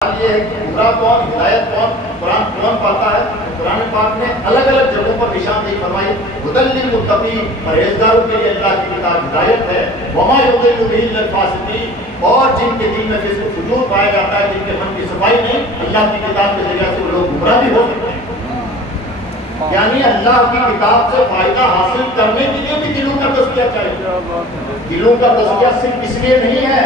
یہ ہے کہ گمراہ کون، ہدایت کون، قرآن کون پاتا ہے؟ قرآن پاک نے الگ الگ جگہوں پر نشاندہی فرمائی. ہدی للمتقین، پرہیزگاروں کے لیے اللہ کی کتاب ہدایت ہے. وما یضل به الا الفاسقین، اور جن کے دل میں فسق و فجور پایا جاتا ہے، جن کے من کی صفائی نہیں، اللہ کی کتاب کے ذریعے سے وہ لوگ گمراہ بھی ہو سکتے ہیں. یعنی اللہ کی کتاب سے فائدہ حاصل کرنے کے لیے بھی دلوں کا تزکیہ چاہیے. دلوں کا تزکیہ صرف اس لیے نہیں ہے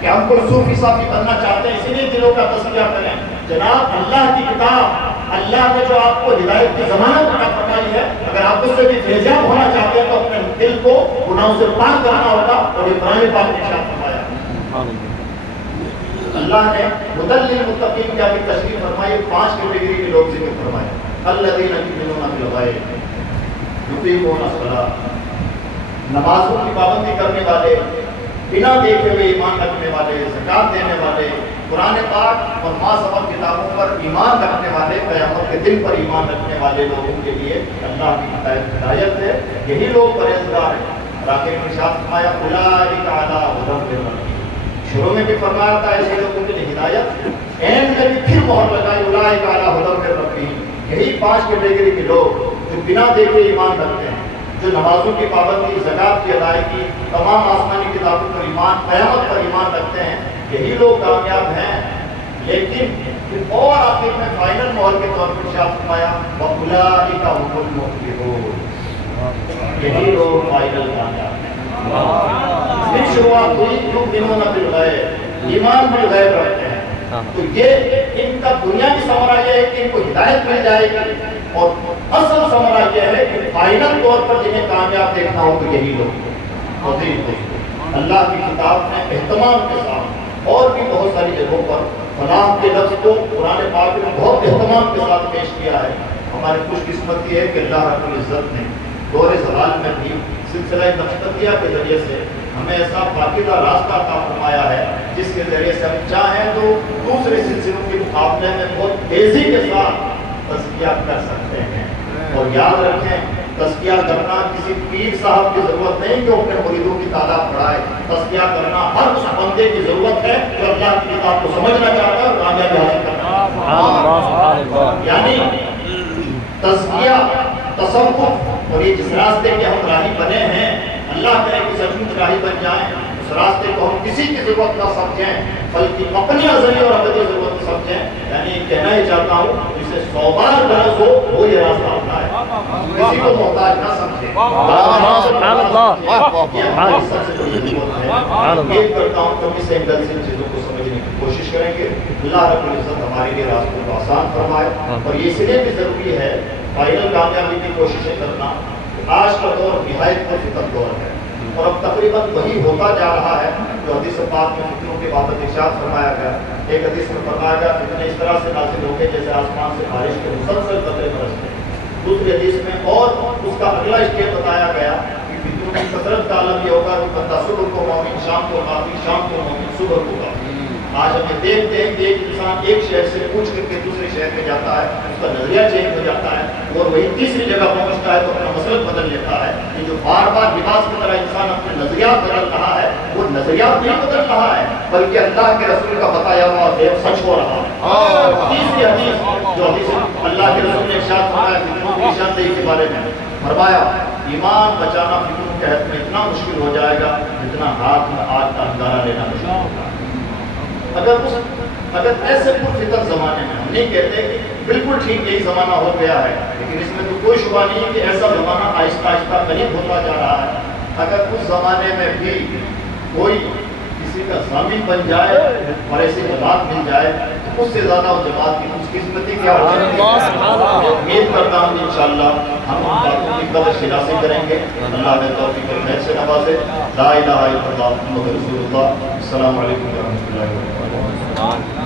کہ ہم کو صوفی صافی بننا چاہتے ہیں اسی لیے دلوں کا تزکیہ کریں. جناب اللہ کی کتاب، اللہ نے جو آپ کو ہدایت کی ضمانت عطا فرمائی ہے، اگر آپ اس سے بھی فیضیاب ہونا چاہتے ہیں تو اپنے دل کو گناہوں سے پاک کرنا ہوگا. اور یہ قرآن پاک نے ارشاد فرمایا. اللہ نے ہدی للمتقین کی بھی تشریح فرمائی. 5 کیٹیگری کے لوگ ذکر فرمائے. الذین یؤمنون بالغیب یقیمون الصلاۃ، نمازوں کی پابندی کرنے والے، بنا دیکھے ہوئے ایمان رکھنے والے، زکات دینے والے، قرآن پاک اور ما سبق کتابوں پر ایمان رکھنے والے، قیامت کے دن پر ایمان رکھنے والے لوگوں کے لیے اللہ کی ہدایت ہے. یہی لوگ پرہیزگار ہیں. آخر میں ارشاد فرمایا اولئک علی ھدی من ربہم. شروع میں بھی فرمایا تھا ایسے لوگوں کے لیے ہدایت، اینڈ میں بھی پھر مہر لگائی اولئک علی ھدی من ربہم. یہی 5 کیٹیگری کے لوگ جو بنا دیکھے ایمان رکھتے ہیں، جو نمازوں کی پابندی، زکات کی ادائیگی، تمام آسمانی کتابوں پر ایمان، قیامت پر ایمان رکھتے ہیں، یہی لوگ کامیاب ہیں. لیکن اور آخر میں فائنل مہر کے طور پر ارشاد فرمایا وَأُولَٰئِکَ هُمُ الْمُفْلِحُونَ. یہی لوگ فائنل کامیاب ہیں. پھر شروعات ہوئی یؤمنون بالغیب، ایمان بالغیب رکھتے ہیں. تو یہ ان کا دنیا کی ثمرہ یہ ہے کہ ان کو ہدایت مل جائے گی، اور اصل ثمرہ یہ ہے کہ فائنل طور پر جنہیں کامیاب دیکھنا ہو تو یہی لوگ. اللہ کی کتاب نے اہتمام کے ساتھ اور بھی بہت ساری جگہوں پر فلاح کے لفظ کو قرآن پاک نے بہت اہتمام کے ساتھ پیش کیا ہے. ہماری خوش قسمتی ہے کہ اللہ رب العزت نے دور زوال میں بھی سلسلہ نقشبندیہ کے ذریعے سے ہمیں ایسا پاکیزہ راستہ عطا فرمایا ہے جس کے ذریعے سے ہم چاہیں تو دوسرے سلسلوں کے مقابلے میں بہت تیزی کے ساتھ تزکیہ کر سکتے ہیں. اور یاد رکھیں تزکیہ کرنا کسی پیر صاحب کی ضرورت نہیں کہ اپنے مریدوں کی تعداد بڑھائے. تزکیہ کرنا ہر اس بندے کی ضرورت ہے جو اللہ کی کتاب کو سمجھنا چاہتا ہے اور کامیابی حاصل کرنا ہے. یعنی تزکیہ، تصوف، اور یہ جس راستے کے ہم راہی بنے ہیں، اللہ کرے کہ سچمچ راہی بن جائیں. اس راستے کو ہم کسی کی ضرورت نہ سمجھیں بلکہ اپنی ازلی اور ابدی ضرورت سمجھیں. یعنی کہنا ہی چاہتا ہوں جسے 100 بار غرض ہو وہ یہ راستہ اپنائے، کسی کو محتاج نہ سمجھے. امید کرتا ہوں کہ ہم اس اینگل سے چیزوں کو سمجھنے کی کوشش کریں گے. اللہ رب العزت ہمارے لیے راستوں کو آسان فرمائے. اور یہ اس لیے بھی ضروری ہے فائنل کامیابی کی کوششیں کرنا. آج کا دور نہایت پرفتن دور ہے، اور اب تقریباً وہی ہوتا جا رہا ہے جو حدیث پاک میں فتنوں کے بابت ارشاد فرمایا گیا. ایک حدیث میں فرمایا گیا فتنے اس طرح سے نازل ہوں گے جیسے آسمان سے بارش کے مسلسل قطرے برستے ہیں. دوسری حدیث میں اور اس کا اگلا اسٹیپ بتایا گیا کہ فتنوں کی کثرت کا عالم یہ ہوگا کہ بندہ صبح کو مومن، شام کو کافی، شام کو مومن، صبح کو کافی. آج ہمیں دیکھتے ہیں کہ ایک انسان ایک شہر سے پوچھ کر کے دوسرے شہر میں جاتا ہے، اس کا نظریہ چینج ہو جاتا ہے، اور وہی تیسری جگہ پہنچتا ہے تو اپنا مسلک بدل لیتا ہے. یہ جو بار بار لباس کی طرح انسان اپنے نظریات بدل رہا ہے، وہ نظریات نہیں بدل رہا ہے بلکہ اللہ کے رسول کا بتایا ہوا غیب سچ ہو رہا ہے. تیسری حدیث جو حدیث اللہ کے رسول نے ارشاد فرمایا فتنوں کی نشاندہی کے بارے میں فرمایا ایمان بچانا فتنوں کے حد میں اتنا مشکل ہو جائے گا جتنا ہاتھ میں آگ کا انگارہ لینا مشکل ہوگا. اگر ایسے پرفتن زمانے میں، ہم نہیں کہتے کہ بالکل ٹھیک یہی زمانہ ہو گیا ہے، لیکن اس میں تو کوئی شبہ نہیں ہے کہ ایسا زمانہ آہستہ آہستہ قریب ہوتا جا رہا ہے. اگر اس زمانے میں بھی کوئی کسی کا ضامن بن جائے اور ایسی جماعت مل جائے تو اس سے زیادہ اس جماعت کی خوش قسمتی کیا ہو جائے گی. امید کرتا ہوں کہ انشاءاللہ ہم ان باتوں کی قدر شناسی کریں گے. اللہ نے توفیق اور خیر سے نوازے. لا الہ الا اللہ محمد رسول اللہ. السلام علیکم ورحمۃ اللہ وبرکاتہ.